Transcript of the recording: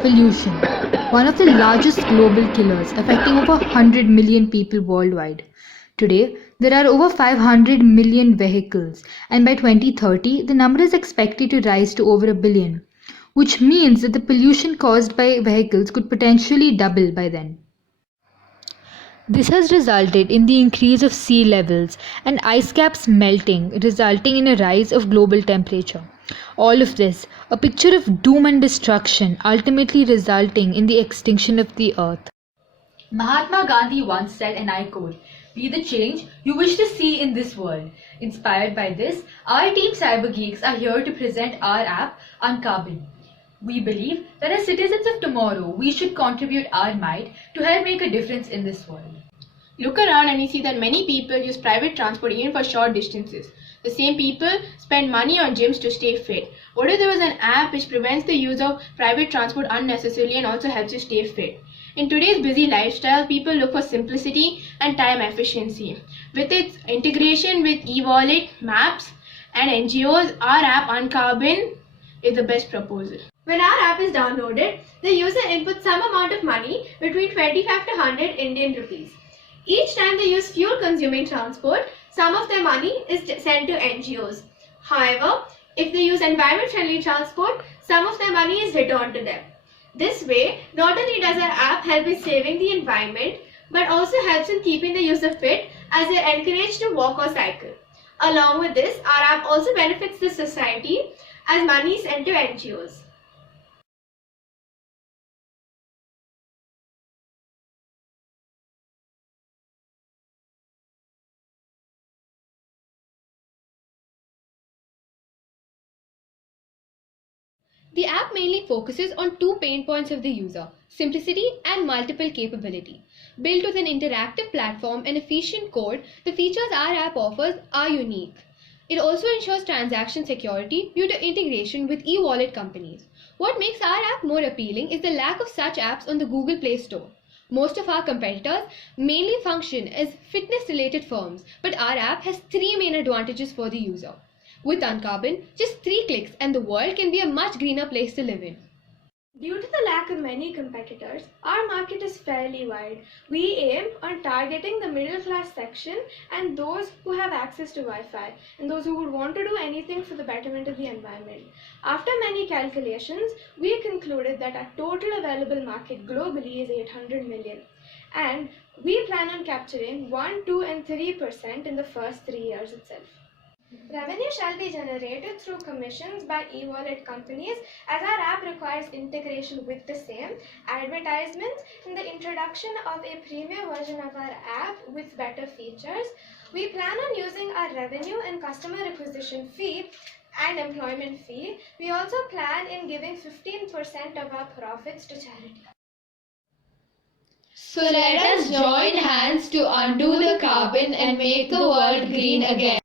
Pollution, one of the largest global killers affecting over 100 million people worldwide. Today, there are over 500 million vehicles, and by 2030, the number is expected to rise to over a billion, which means that the pollution caused by vehicles could potentially double by then. This has resulted in the increase of sea levels and ice caps melting, resulting in a rise of global temperature. All of this, a picture of doom and destruction, ultimately resulting in the extinction of the earth. Mahatma Gandhi once said, and I quote, "Be the change you wish to see in this world." Inspired by this, our team Cyber Geeks are here to present our app, Uncarbon. We believe that as citizens of tomorrow, we should contribute our might to help make a difference in this world. Look around and we see that many people use private transport even for short distances. The same people spend money on gyms to stay fit. What if there was an app which prevents the use of private transport unnecessarily and also helps you stay fit? In today's busy lifestyle, people look for simplicity and time efficiency. With its integration with e-wallet, maps, and NGOs, our app Uncarbon is the best proposal. When our app is downloaded, the user inputs some amount of money between 25 to 100 Indian rupees. Each time they use fuel-consuming transport, some of their money is sent to NGOs. However, if they use environment-friendly transport, some of their money is returned to them. This way, not only does our app help in saving the environment, but also helps in keeping the user fit as they are encouraged to walk or cycle. Along with this, our app also benefits the society as money is sent to NGOs. The app mainly focuses on two pain points of the user: simplicity and multiple capability. Built with an interactive platform and efficient code, the features our app offers are unique. It also ensures transaction security due to integration with e-wallet companies. What makes our app more appealing is the lack of such apps on the Google Play Store. Most of our competitors mainly function as fitness-related firms, but our app has three main advantages for the user. With Uncarbon, just 3 clicks and the world can be a much greener place to live in. Due to the lack of many competitors, our market is fairly wide. We aim on targeting the middle class section and those who have access to Wi-Fi and those who would want to do anything for the betterment of the environment. After many calculations, we concluded that our total available market globally is 800 million. And we plan on capturing 1, 2 and 3% in the first 3 years itself. Revenue shall be generated through commissions by e-wallet companies, as our app requires integration with the same, advertisements, and the introduction of a premium version of our app with better features. We plan on using our revenue and customer acquisition fee and employment fee. We also plan in giving 15% of our profits to charity. So let us join hands to undo the carbon and make the world green again.